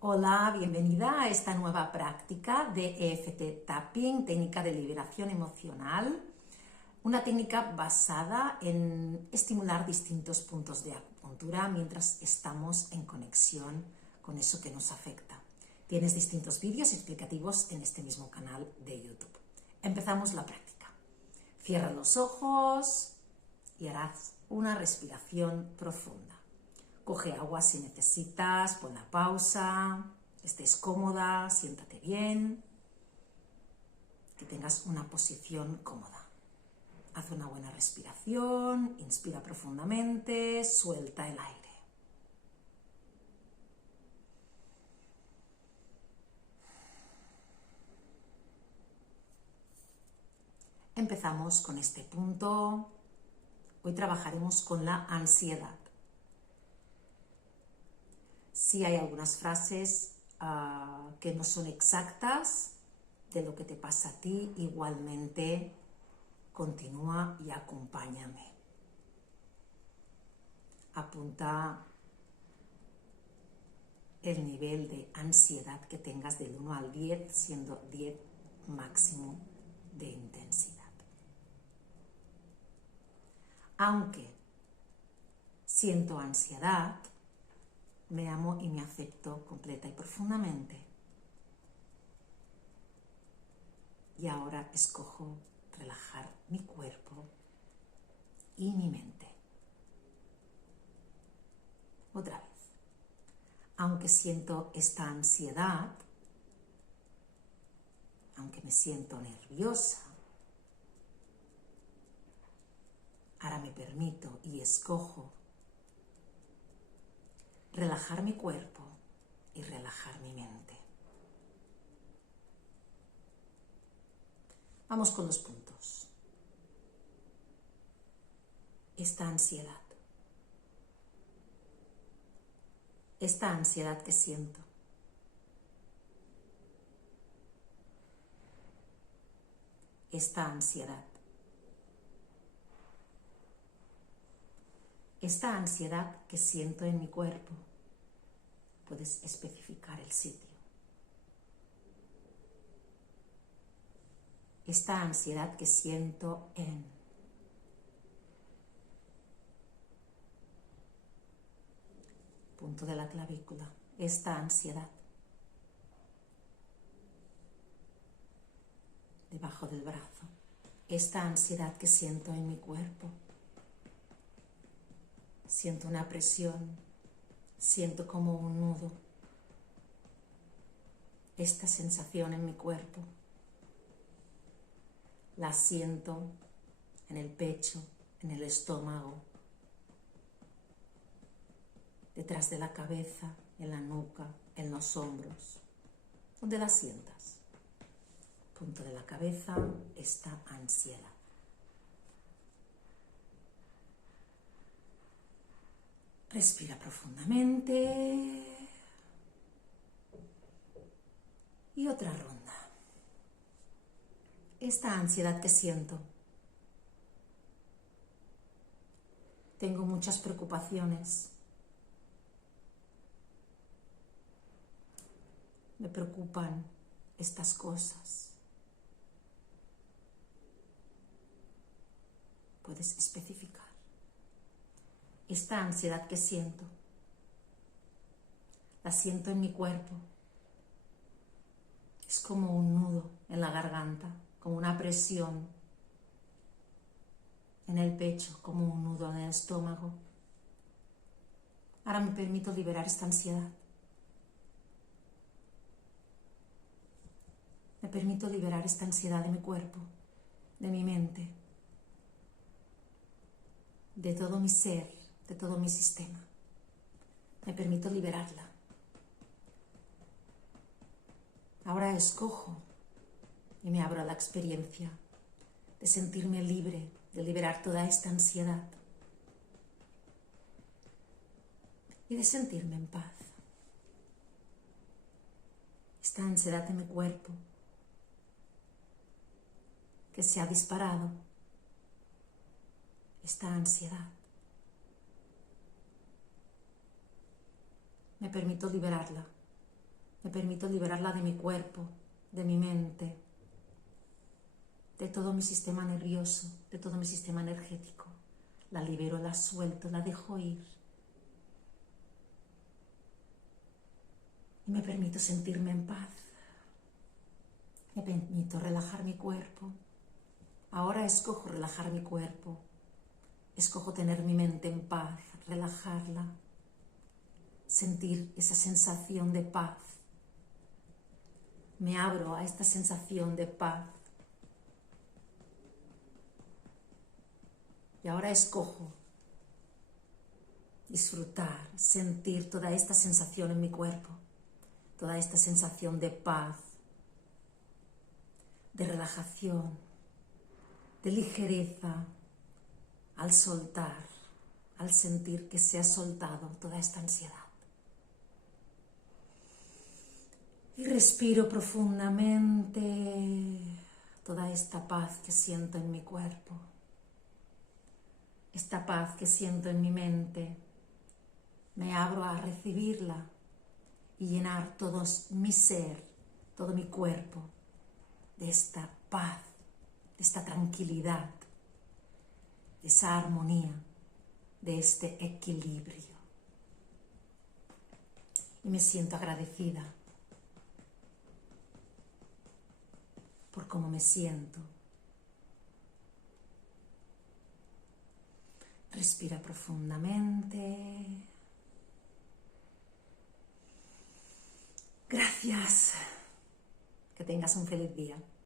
Hola, bienvenida a esta nueva práctica de EFT Tapping, técnica de liberación emocional, una técnica basada en estimular distintos puntos de acupuntura mientras estamos en conexión con eso que nos afecta. Tienes distintos vídeos explicativos en este mismo canal de YouTube. Empezamos la práctica. Cierra los ojos y harás una respiración profunda. Coge agua si necesitas, pon la pausa, estés cómoda, siéntate bien, que tengas una posición cómoda. Haz una buena respiración, inspira profundamente, suelta el aire. Empezamos con este punto. Hoy trabajaremos con la ansiedad. Sí hay algunas frases que no son exactas de lo que te pasa a ti, igualmente continúa y acompáñame. Apunta el nivel de ansiedad que tengas del 1 al 10, siendo 10 máximo de intensidad. Aunque siento ansiedad, me amo y me acepto completa y profundamente. Y ahora escojo relajar mi cuerpo y mi mente. Otra vez. Aunque siento esta ansiedad, aunque me siento nerviosa, ahora me permito y escojo relajar mi cuerpo y relajar mi mente. Vamos con los puntos. Esta ansiedad que siento, esta ansiedad que siento en mi cuerpo, puedes especificar el sitio. Esta ansiedad que siento en punto de la clavícula, esta ansiedad debajo del brazo, esta ansiedad que siento en mi cuerpo. Siento una presión, siento como un nudo, esta sensación en mi cuerpo. La siento en el pecho, en el estómago, detrás de la cabeza, en la nuca, en los hombros. ¿Dónde la sientas? Punto de la cabeza, esta ansiedad. Respira profundamente. Y otra ronda. Esta ansiedad que siento. Tengo muchas preocupaciones. Me preocupan estas cosas. Puedes especificar. Esta ansiedad que siento, la siento en mi cuerpo. Es como un nudo en la garganta, como una presión en el pecho, como un nudo en el estómago. Ahora me permito liberar esta ansiedad. Me permito liberar esta ansiedad de mi cuerpo, de mi mente, de todo mi ser, de todo mi sistema. Me permito liberarla. Ahora escojo y me abro a la experiencia de sentirme libre, de liberar toda esta ansiedad y de sentirme en paz. Esta ansiedad de mi cuerpo que se ha disparado, esta ansiedad, me permito liberarla Me permito liberarla de mi cuerpo, de mi mente, de todo mi sistema nervioso, de todo mi sistema energético. La libero, la suelto, la dejo ir. Y me permito sentirme en paz. Me permito relajar mi cuerpo. Ahora escojo relajar mi cuerpo. Escojo tener mi mente en paz, relajarla. Sentir esa sensación de paz. Me abro a esta sensación de paz. Y ahora escojo disfrutar, sentir toda esta sensación en mi cuerpo, toda esta sensación de paz, de relajación, de ligereza, al soltar, al sentir que se ha soltado toda esta ansiedad. Y respiro profundamente toda esta paz que siento en mi cuerpo, esta paz que siento en mi mente. Me abro a recibirla y llenar todo mi ser, todo mi cuerpo de esta paz, de esta tranquilidad, de esa armonía, de este equilibrio. Y me siento agradecida por cómo me siento. Respira profundamente. Gracias. Que tengas un feliz día.